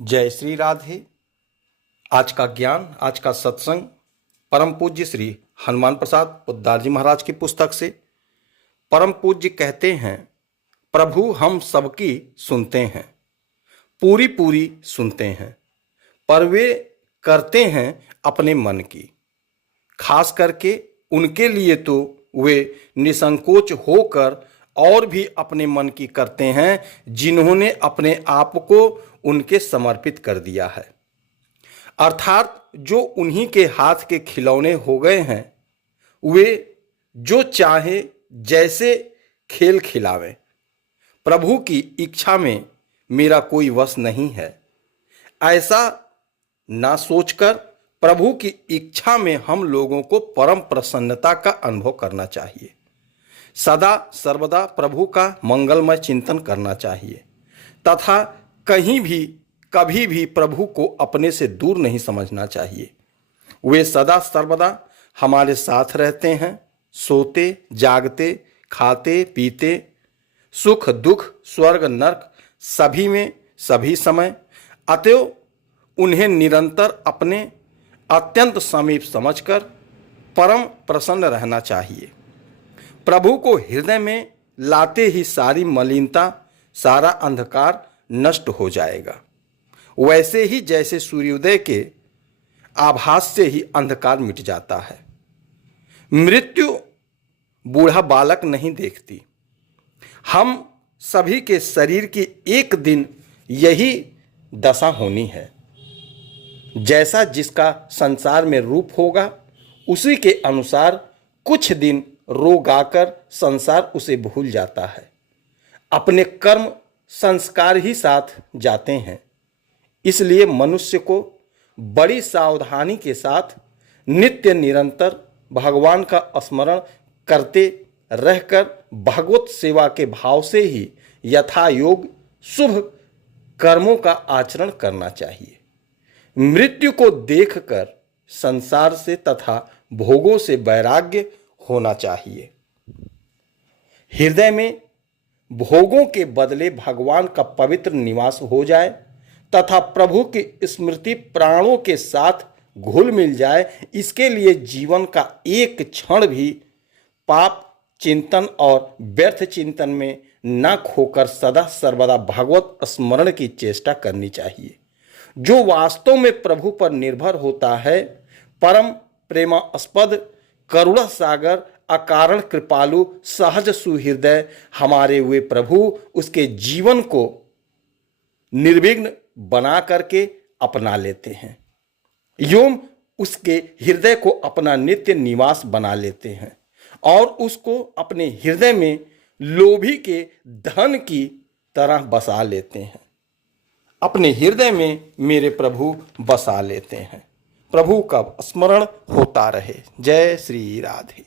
जय श्री राधे। आज का ज्ञान, आज का सत्संग परम पूज्य श्री हनुमान प्रसाद पोद्दार जी महाराज की पुस्तक से। परम पूज्य कहते हैं, प्रभु हम सबकी सुनते हैं, पूरी पूरी सुनते हैं, पर वे करते हैं अपने मन की। खास करके उनके लिए तो वे निसंकोच होकर और भी अपने मन की करते हैं, जिन्होंने अपने आप को उनके समर्पित कर दिया है। अर्थात जो उन्हीं के हाथ के खिलौने हो गए हैं, वे जो चाहे जैसे खेल खिलावें। प्रभु की इच्छा में मेरा कोई वश नहीं है, ऐसा ना सोचकर प्रभु की इच्छा में हम लोगों को परम प्रसन्नता का अनुभव करना चाहिए। सदा सर्वदा प्रभु का मंगलमय चिंतन करना चाहिए तथा कहीं भी कभी भी प्रभु को अपने से दूर नहीं समझना चाहिए। वे सदा सर्वदा हमारे साथ रहते हैं, सोते जागते, खाते पीते, सुख दुख स्वर्ग नरक सभी में सभी समय। अतएव उन्हें निरंतर अपने अत्यंत समीप समझकर परम प्रसन्न रहना चाहिए। प्रभु को हृदय में लाते ही सारी मलिनता, सारा अंधकार नष्ट हो जाएगा। वैसे ही जैसे सूर्योदय के आभास से ही अंधकार मिट जाता है। मृत्यु बूढ़ा बालक नहीं देखती। हम सभी के शरीर की एक दिन यही दशा होनी है। जैसा जिसका संसार में रूप होगा, उसी के अनुसार कुछ दिन रो गाकर संसार उसे भूल जाता है। अपने कर्म संस्कार ही साथ जाते हैं। इसलिए मनुष्य को बड़ी सावधानी के साथ नित्य निरंतर भगवान का स्मरण करते रहकर भगवत सेवा के भाव से ही यथा योग शुभ कर्मों का आचरण करना चाहिए। मृत्यु को देखकर संसार से तथा भोगों से वैराग्य होना चाहिए। हृदय में भोगों के बदले भगवान का पवित्र निवास हो जाए तथा प्रभु की स्मृति प्राणों के साथ घुल मिल जाए, इसके लिए जीवन का एक क्षण भी पाप चिंतन और व्यर्थ चिंतन में न खोकर सदा सर्वदा भगवत स्मरण की चेष्टा करनी चाहिए। जो वास्तव में प्रभु पर निर्भर होता है, परम प्रेमास्पद करुणा सागर अकारण कृपालु सहज सुहृदय हमारे वे प्रभु उसके जीवन को निर्विघ्न बना करके अपना लेते हैं, एवं उसके हृदय को अपना नित्य निवास बना लेते हैं और उसको अपने हृदय में लोभी के धन की तरह बसा लेते हैं। अपने हृदय में मेरे प्रभु बसा लेते हैं। प्रभु का स्मरण होता रहे। जय श्री राधे।